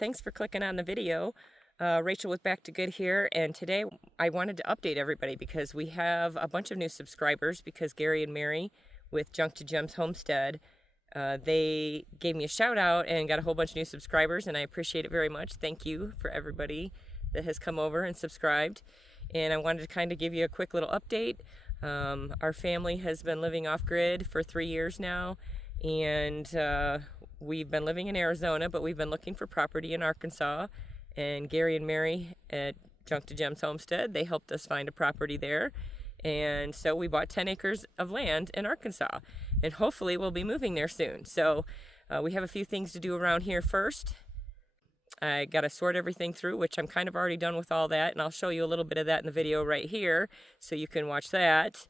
thanks for clicking on the video. Rachel with Back2Good here, and today I wanted to update everybody because we have a bunch of new subscribers because Gary and Mary with Junk to Gems Homestead, they gave me a shout out and got a whole bunch of new subscribers, and I appreciate it very much. Thank you for everybody that has come over and subscribed. And I wanted to kind of give you a quick little update. Our family has been living off-grid for 3 years now, and we've been living in Arizona, but we've been looking for property in Arkansas. And Gary and Mary at Junk to Gems Homestead, they helped us find a property there. And so we bought 10 acres of land in Arkansas, and hopefully we'll be moving there soon. So we have a few things to do around here first. I got to sort everything through, which I'm kind of already done with all that, and I'll show you a little bit of that in the video right here so you can watch that.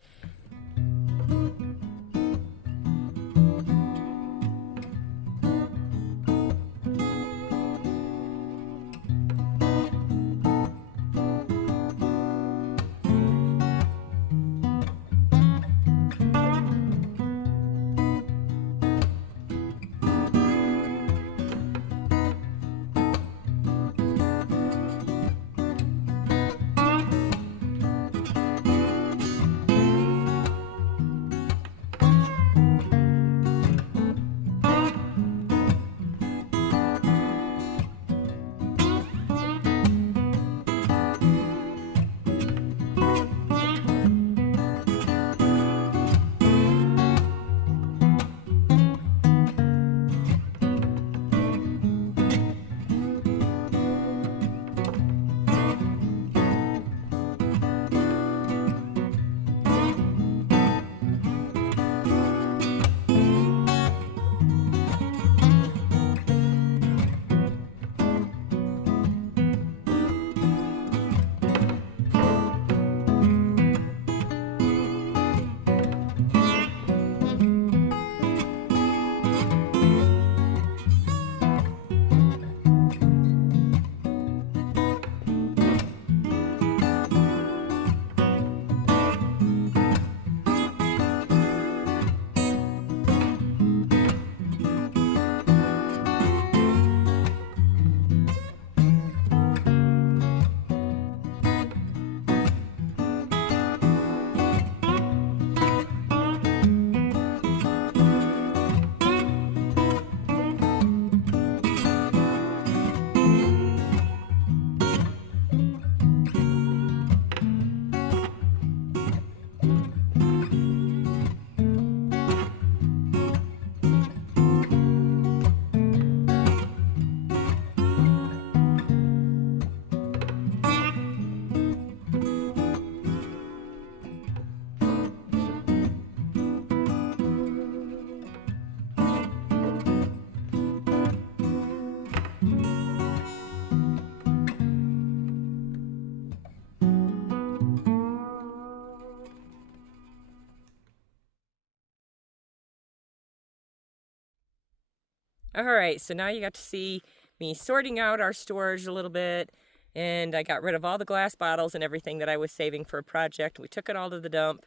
All right, so now you got to see me sorting out our storage a little bit, and I got rid of all the glass bottles and everything that I was saving for a project. We took it all to the dump,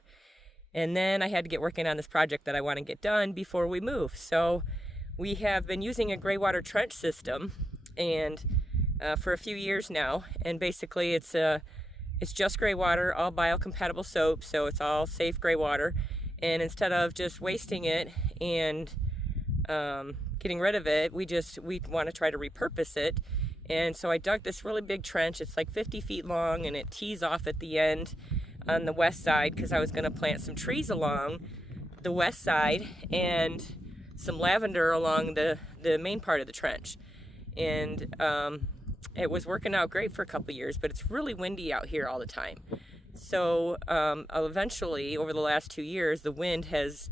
and then I had to get working on this project that I want to get done before we move. So we have been using a gray water trench system and for a few years now, and basically it's just gray water, all biocompatible soap, so it's all safe gray water. And instead of just wasting it and getting rid of it, we want to try to repurpose it. And so I dug this really big trench. It's like 50 feet long, and it tees off at the end on the west side because I was going to plant some trees along the west side and some lavender along the main part of the trench. And it was working out great for a couple years, but it's really windy out here all the time. So eventually, over the last 2 years, the wind has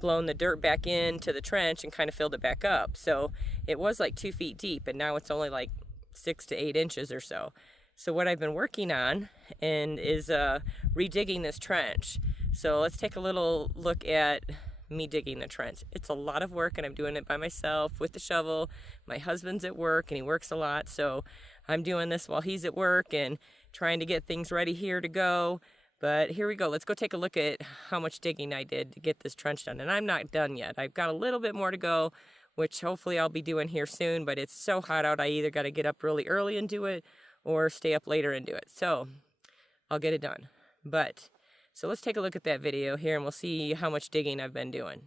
blown the dirt back into the trench and kind of filled it back up. So it was like 2 feet deep, and now it's only like 6 to 8 inches or so. So what I've been working on is redigging this trench. So let's take a little look at me digging the trench. It's a lot of work, and I'm doing it by myself with the shovel. My husband's at work, and he works a lot, so I'm doing this while he's at work and trying to get things ready here to go. But here we go. Let's go take a look at how much digging I did to get this trench done. And I'm not done yet. I've got a little bit more to go. which hopefully I'll be doing here soon, but it's so hot out I either got to get up really early and do it or stay up later and do it. So I'll get it done. So let's take a look at that video here and we'll see how much digging I've been doing.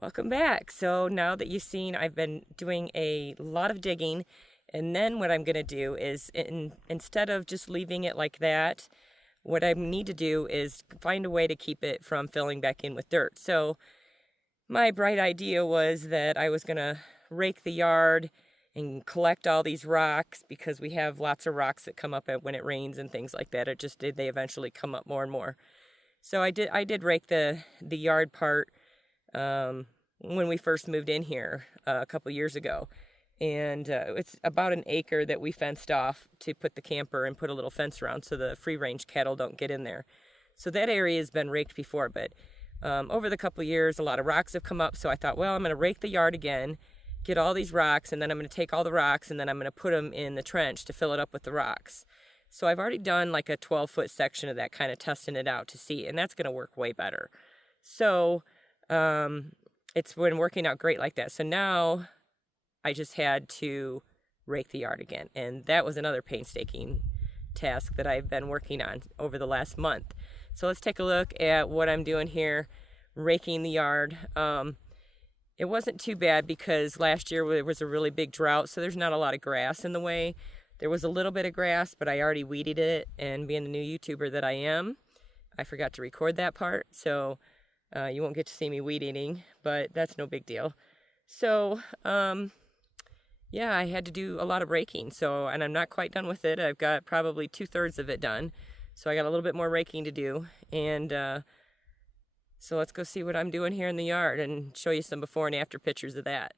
Welcome back. So now that you've seen, I've been doing a lot of digging, and then what I'm going to do is, instead of just leaving it like that, what I need to do is find a way to keep it from filling back in with dirt. So my bright idea was that I was going to rake the yard and collect all these rocks, because we have lots of rocks that come up when it rains and things like that. They eventually come up more and more. So I did rake the yard part when we first moved in here a couple years ago, and it's about an acre that we fenced off to put the camper and put a little fence around so the free range cattle don't get in there. So that area has been raked before, but over the couple years a lot of rocks have come up, so I thought, well, I'm going to rake the yard again, get all these rocks, and then I'm going to take all the rocks and then I'm going to put them in the trench to fill it up with the rocks. So I've already done like a 12-foot section of that, kind of testing it out to see, and that's going to work way better. So it's been working out great like that. So now I just had to rake the yard again. And that was another painstaking task that I've been working on over the last month. So let's take a look at what I'm doing here, raking the yard. It wasn't too bad because last year there was a really big drought, so there's not a lot of grass in the way. There was a little bit of grass, but I already weeded it, and being the new YouTuber that I am, I forgot to record that part. So you won't get to see me weed eating, but that's no big deal. So, yeah, I had to do a lot of raking. So, and I'm not quite done with it. I've got probably 2/3 of it done. So I got a little bit more raking to do. And so let's go see what I'm doing here in the yard and show you some before and after pictures of that.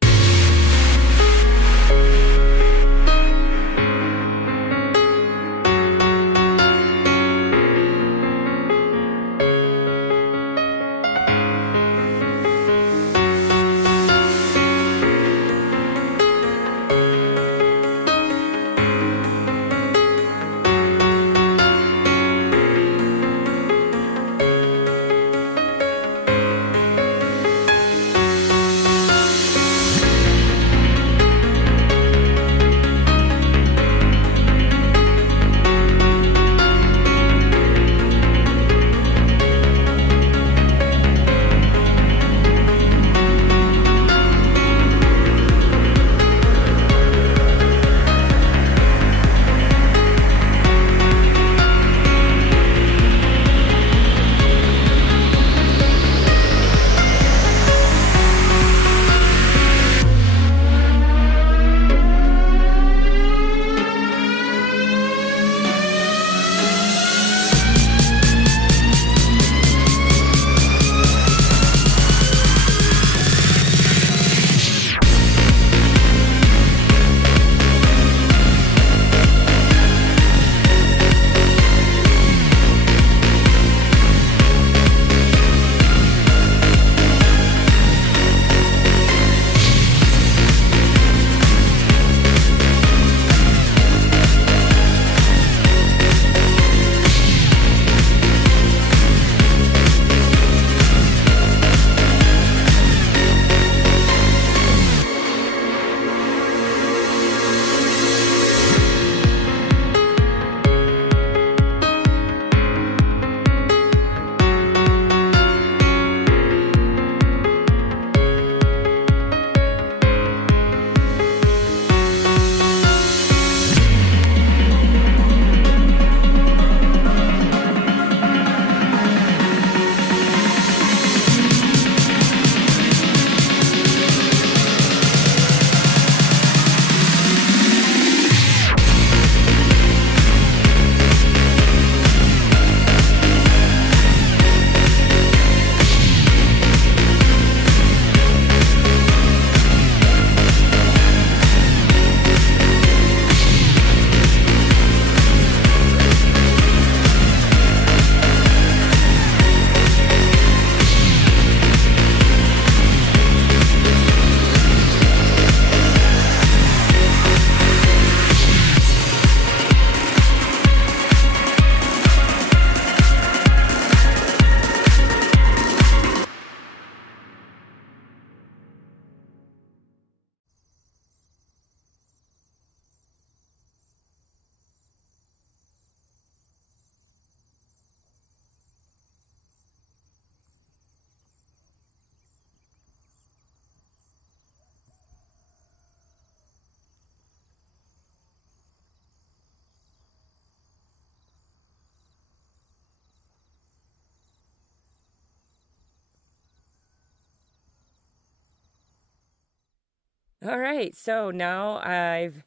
All right, so now I've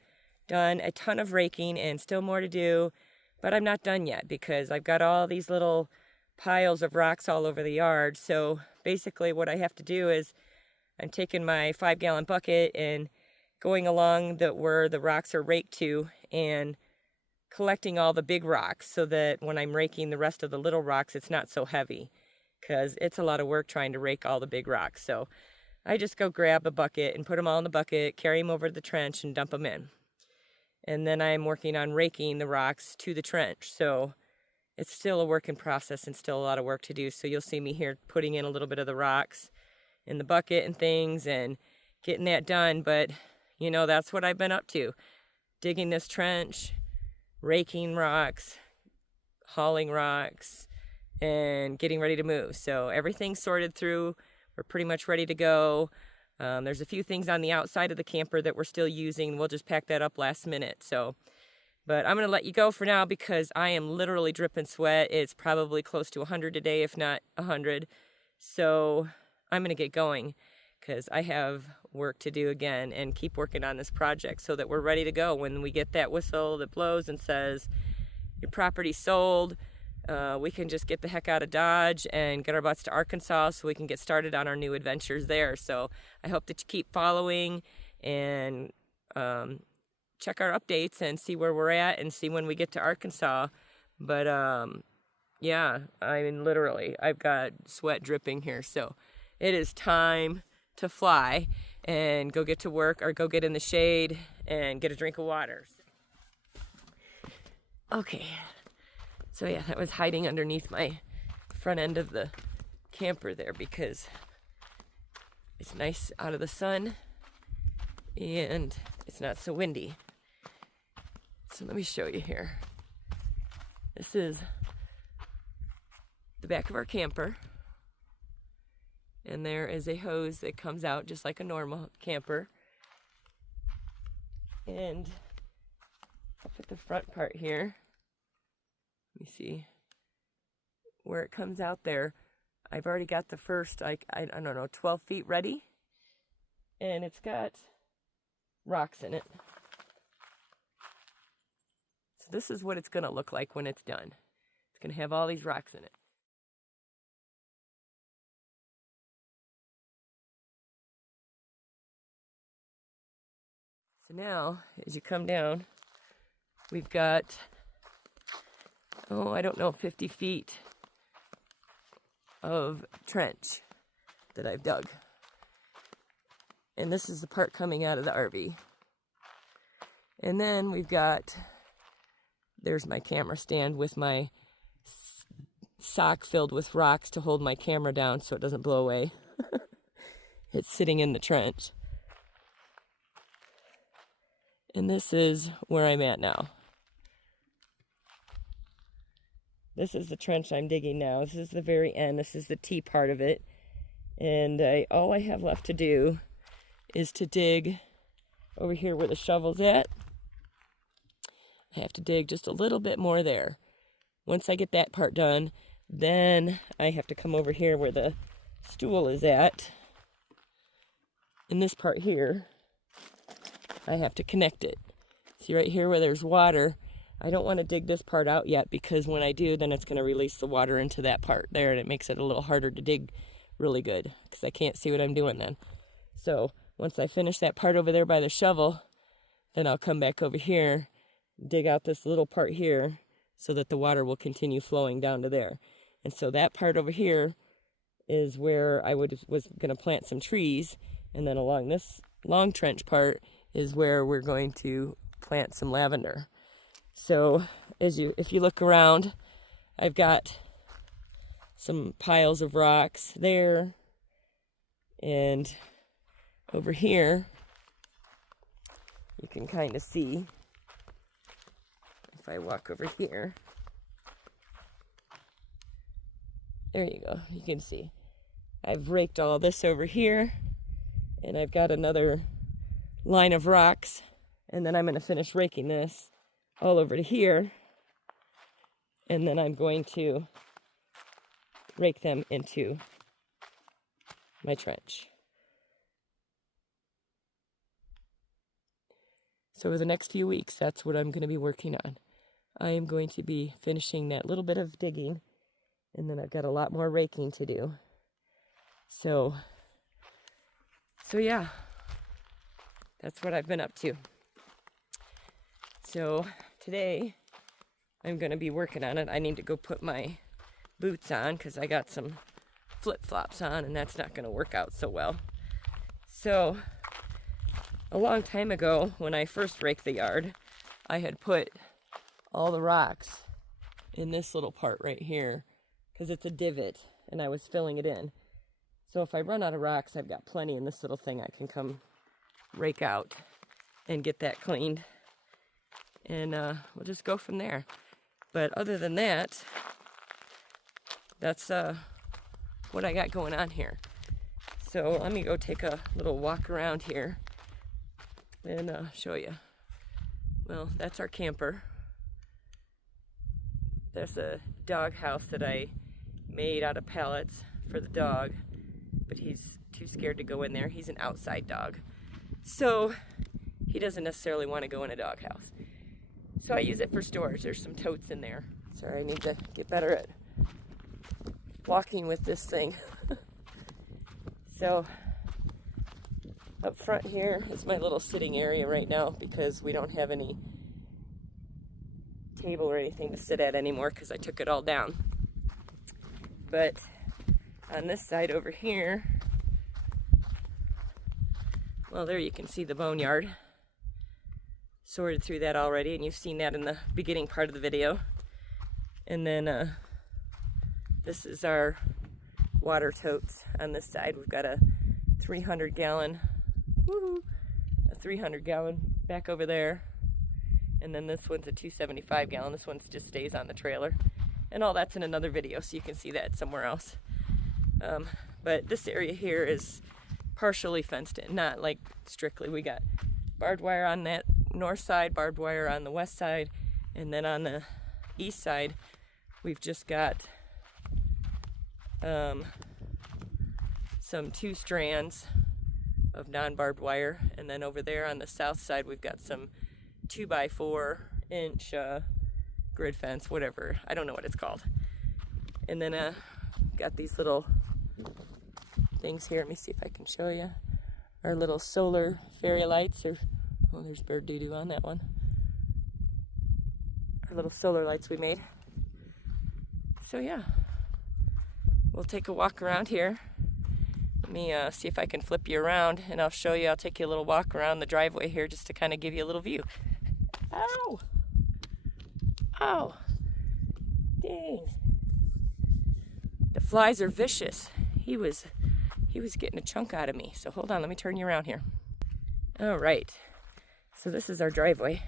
done a ton of raking and still more to do, but I'm not done yet because I've got all these little piles of rocks all over the yard. So basically what I have to do is I'm taking my 5-gallon bucket and going along where the rocks are raked to and collecting all the big rocks so that when I'm raking the rest of the little rocks, it's not so heavy, because it's a lot of work trying to rake all the big rocks. So I just go grab a bucket and put them all in the bucket, carry them over to the trench and dump them in. And then I'm working on raking the rocks to the trench. So it's still a work in process and still a lot of work to do. So you'll see me here putting in a little bit of the rocks in the bucket and things and getting that done. But, you know, that's what I've been up to. Digging this trench, raking rocks, hauling rocks, and getting ready to move. So everything's sorted through. We're pretty much ready to go. There's a few things on the outside of the camper that we're still using. We'll just pack that up last minute. But I'm going to let you go for now because I am literally dripping sweat. It's probably close to 100 today, if not 100. So I'm going to get going because I have work to do again and keep working on this project so that we're ready to go when we get that whistle that blows and says, your property's sold. We can just get the heck out of Dodge and get our butts to Arkansas so we can get started on our new adventures there. So I hope that you keep following and check our updates and see where we're at and see when we get to Arkansas. But yeah, I mean, literally, I've got sweat dripping here. So it is time to fly and go get to work or go get in the shade and get a drink of water. Okay. So yeah, that was hiding underneath my front end of the camper there because it's nice out of the sun and it's not so windy. So let me show you here. This is the back of our camper. And there is a hose that comes out just like a normal camper. And I'll put the front part here. Let me see where it comes out there. I've already got the first, I don't know, 12 feet ready. And it's got rocks in it. So this is what it's going to look like when it's done. It's going to have all these rocks in it. So now, as you come down, we've got, I don't know, 50 feet of trench that I've dug. And this is the part coming out of the RV. And then we've got, there's my camera stand with my sock filled with rocks to hold my camera down so it doesn't blow away. It's sitting in the trench. And this is where I'm at now. This is the trench I'm digging now. This is the very end. This is the T part of it. And all I have left to do is to dig over here where the shovel's at. I have to dig just a little bit more there. Once I get that part done, then I have to come over here where the stool is at. In this part here, I have to connect it. See right here where there's water, I don't want to dig this part out yet because when I do, then it's going to release the water into that part there and it makes it a little harder to dig really good because I can't see what I'm doing then. So once I finish that part over there by the shovel, then I'll come back over here, dig out this little part here so that the water will continue flowing down to there. And so that part over here is where I was going to plant some trees, and then along this long trench part is where we're going to plant some lavender. So if you look around, I've got some piles of rocks there, and over here you can kind of see, if I walk over here, there you go, you can see I've raked all this over here, and I've got another line of rocks, and then I'm going to finish raking this all over to here, and then I'm going to rake them into my trench. So over the next few weeks, that's what I'm going to be working on. I am going to be finishing that little bit of digging, and then I've got a lot more raking to do. So yeah, that's what I've been up to. So today, I'm going to be working on it. I need to go put my boots on because I got some flip-flops on, and that's not going to work out so well. So a long time ago, when I first raked the yard, I had put all the rocks in this little part right here because it's a divot, and I was filling it in. So if I run out of rocks, I've got plenty in this little thing I can come rake out and get that cleaned. And we'll just go from there. But other than that, that's what I got going on here. So let me go take a little walk around here and show you. Well, that's our camper. There's a dog house that I made out of pallets for the dog, but he's too scared to go in there. He's an outside dog, so he doesn't necessarily want to go in a dog house. So I use it for storage. There's some totes in there. Sorry, I need to get better at walking with this thing. So up front here is my little sitting area right now because we don't have any table or anything to sit at anymore because I took it all down. But on this side over here, well, there you can see the boneyard. Sorted through that already, and you've seen that in the beginning part of the video. And then this is our water totes on this side. We've got a 300-gallon, a 300-gallon back over there. And then this one's a 275-gallon. This one just stays on the trailer. And all that's in another video, so you can see that somewhere else. But this area here is partially fenced in, not like strictly. We got barbed wire on that north side, barbed wire on the west side, and then on the east side, we've just got some 2 strands of non-barbed wire, and then over there on the south side, we've got some 2x4-inch grid fence, whatever. I don't know what it's called. And then got these little things here. Let me see if I can show you. Our little solar fairy lights, or oh, there's bird doo-doo on that one. Our little solar lights we made. So yeah, we'll take a walk around here. Let me see if I can flip you around, and I'll show you. I'll take you a little walk around the driveway here just to kind of give you a little view. Ow! Oh, dang. The flies are vicious. He was getting a chunk out of me. So hold on, let me turn you around here. All right. So this is our driveway.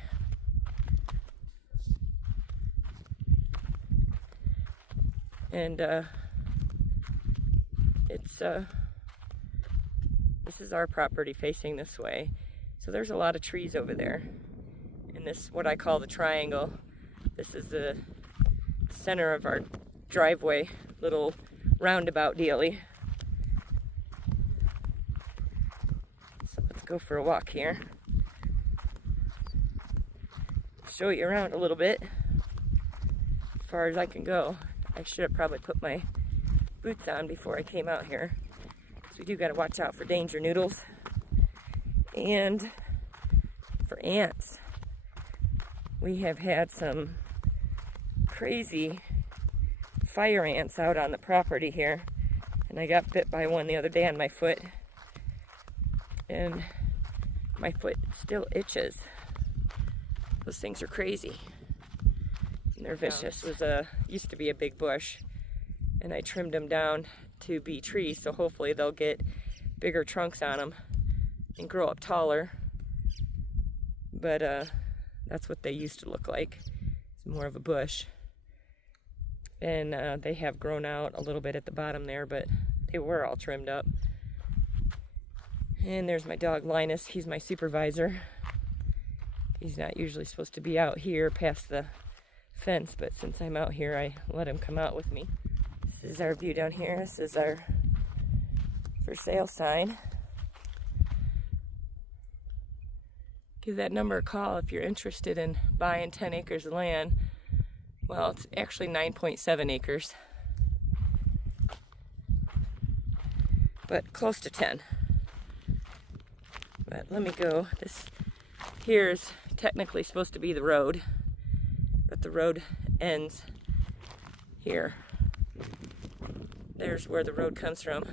And this is our property facing this way. So there's a lot of trees over there. And this, what I call the triangle, this is the center of our driveway, little roundabout dealy. So let's go for a walk here. Show you around a little bit, as far as I can go. I should have probably put my boots on before I came out here, because we do got to watch out for danger noodles and for ants. We have had some crazy fire ants out on the property here, and I got bit by one the other day on my foot, and my foot still itches. Those things are crazy, and they're vicious. It was used to be a big bush, and I trimmed them down to be trees, so hopefully they'll get bigger trunks on them and grow up taller. But that's what they used to look like. It's more of a bush. And they have grown out a little bit at the bottom there, but they were all trimmed up. And there's my dog Linus. He's my supervisor. He's not usually supposed to be out here past the fence, but since I'm out here, I let him come out with me. This is our view down here. This is our for sale sign. give that number a call if you're interested in buying 10 acres of land. Well, it's actually 9.7 acres, but close to 10. But let me go. This here is technically supposed to be the road, but the road ends here. There's where the road comes from.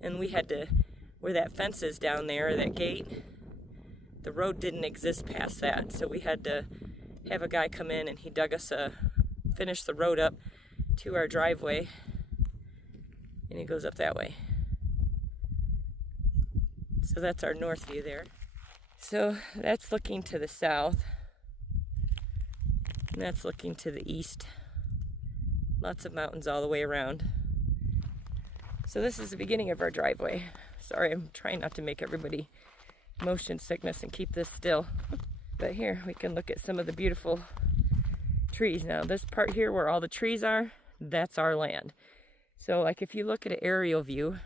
And we had to, where that fence is down there, that gate, the road didn't exist past that. So we had to have a guy come in and he dug us finished the road up to our driveway. And it goes up that way. So that's our north view there. So that's looking to the south. And that's looking to the east. Lots of mountains all the way around. So this is the beginning of our driveway. Sorry, I'm trying not to make everybody motion sickness and keep this still. But here we can look at some of the beautiful trees. Now this part here where all the trees are, that's our land. So like if you look at an aerial view,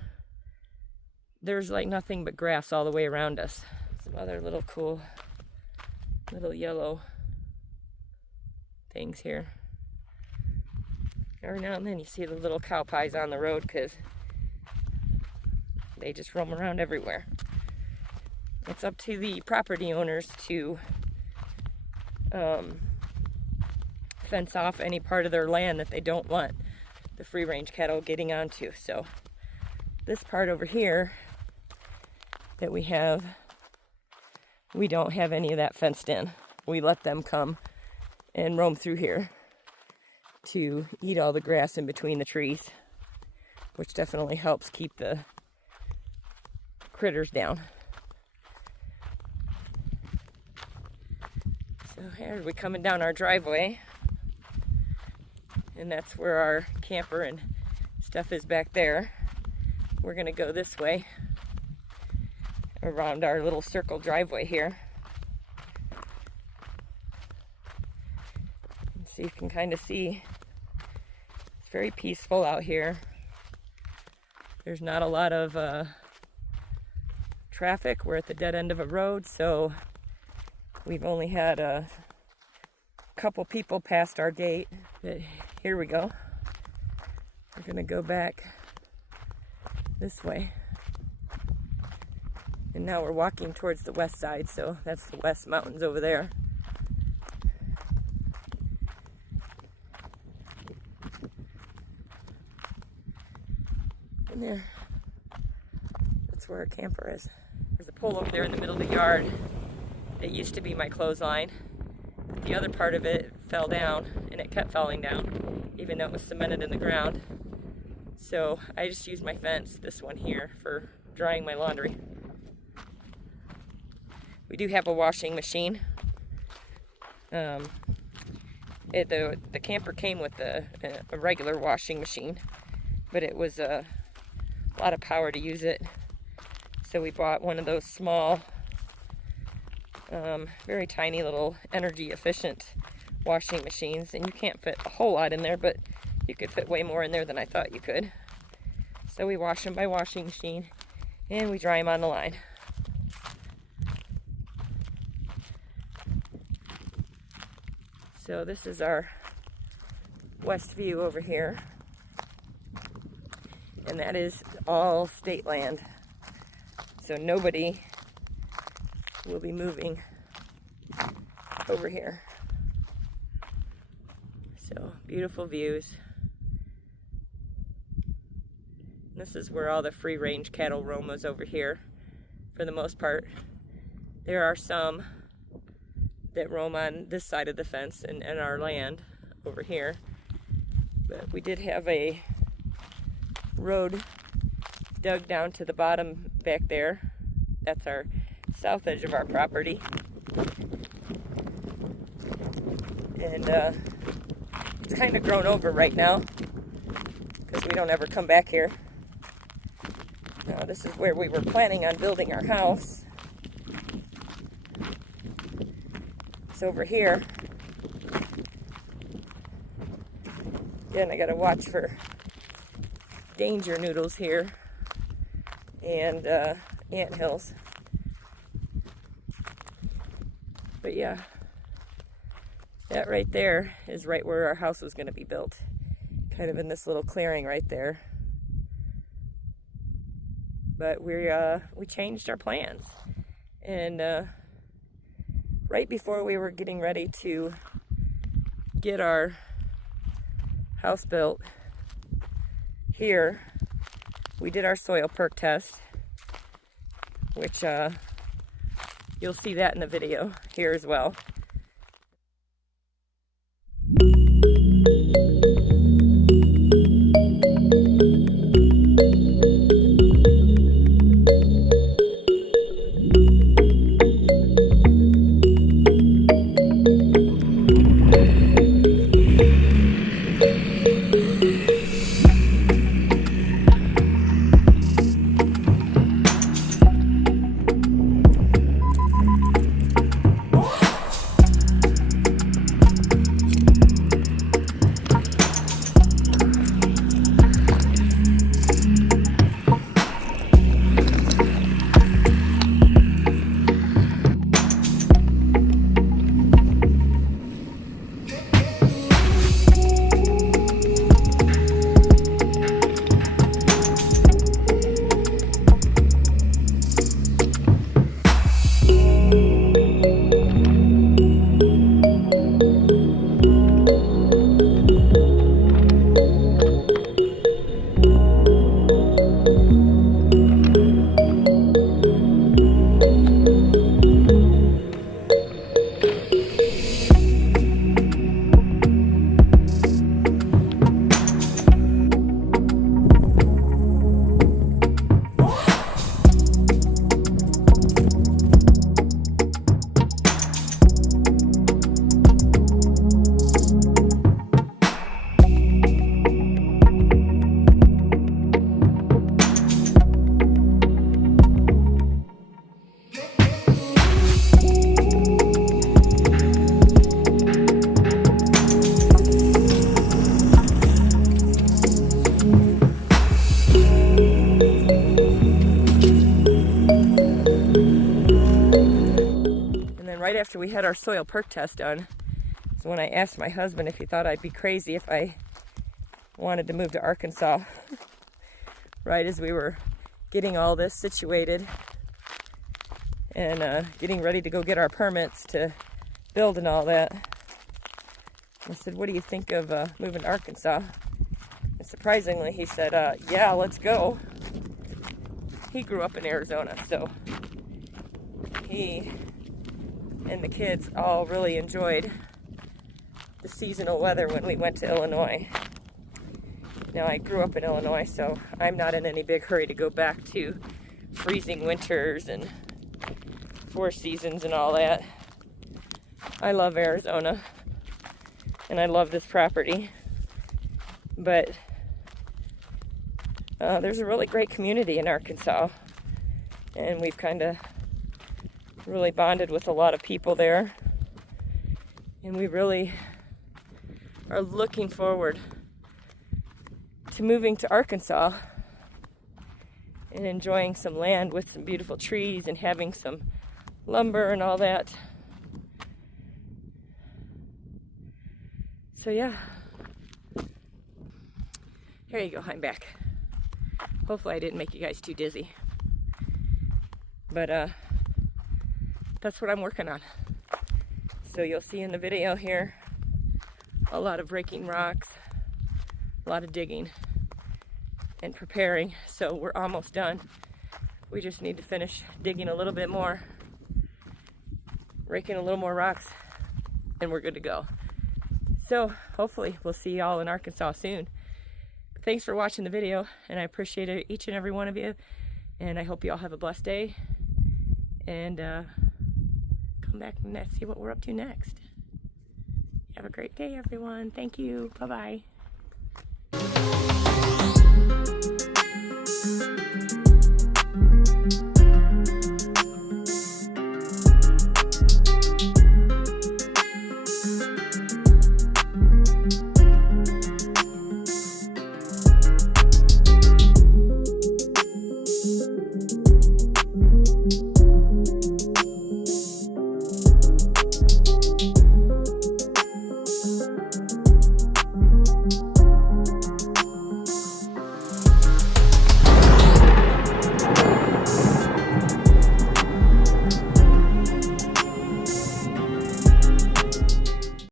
there's like nothing but grass all the way around us. Some other little cool little yellow things here. Every now and then you see the little cow pies on the road because they just roam around everywhere. It's up to the property owners to fence off any part of their land that they don't want the free-range cattle getting onto. So this part over here that we have, we don't have any of that fenced in. We let them come and roam through here to eat all the grass in between the trees, which definitely helps keep the critters down. So here we're coming down our driveway, and that's where our camper and stuff is back there. We're gonna go this way around our little circle driveway here. So you can kind of see it's very peaceful out here. There's not a lot of traffic. We're at the dead end of a road, so we've only had a couple people past our gate. But here we go. We're gonna go back this way. And now we're walking towards the west side, so that's the West Mountains over there. And there, that's where our camper is. There's a pole over there in the middle of the yard. It used to be my clothesline. But the other part of it fell down, and it kept falling down, even though it was cemented in the ground. So I just used my fence, this one here, for drying my laundry. We do have a washing machine. The camper came with a regular washing machine, but it was a lot of power to use it. So we bought one of those small, very tiny little energy efficient washing machines, and you can't fit a whole lot in there, but you could fit way more in there than I thought you could. So we wash them by washing machine, and we dry them on the line. So this is our west view over here, and that is all state land. So nobody will be moving over here. So beautiful views. This is where all the free-range cattle roam, is over here for the most part. There are some that roam on this side of the fence and our land over here. But we did have a road dug down to the bottom back there. That's our south edge of our property. And it's kind of grown over right now because we don't ever come back here. Now this is where we were planning on building our house. Over here. Again, I gotta watch for danger noodles here and anthills. But yeah, that right there is right where our house was going to be built. Kind of in this little clearing right there. But we changed our plans. And right before we were getting ready to get our house built here, we did our soil perk test, which you'll see that in the video here as well. Right after we had our soil perk test done is when I asked my husband if he thought I'd be crazy if I wanted to move to Arkansas. Right as we were getting all this situated and getting ready to go get our permits to build and all that. I said, what do you think of moving to Arkansas? And surprisingly, he said, yeah, let's go. He grew up in Arizona, so he and the kids all really enjoyed the seasonal weather when we went to Illinois. Now, I grew up in Illinois, so I'm not in any big hurry to go back to freezing winters and four seasons and all that. I love Arizona, and I love this property, but there's a really great community in Arkansas, and we've kind of really bonded with a lot of people there, and we really are looking forward to moving to Arkansas and enjoying some land with some beautiful trees and having some lumber and all that. So yeah, here you go, I'm back. Hopefully I didn't make you guys too dizzy, but that's what I'm working on. So you'll see in the video here a lot of breaking rocks, a lot of digging and preparing. So we're almost done. We just need to finish digging a little bit more, raking a little more rocks, and we're good to go. So hopefully we'll see y'all in Arkansas soon. Thanks for watching the video, and I appreciate each and every one of you, and I hope you all have a blessed day, and come back and see what we're up to next. Have a great day, everyone. Thank you. Bye-bye.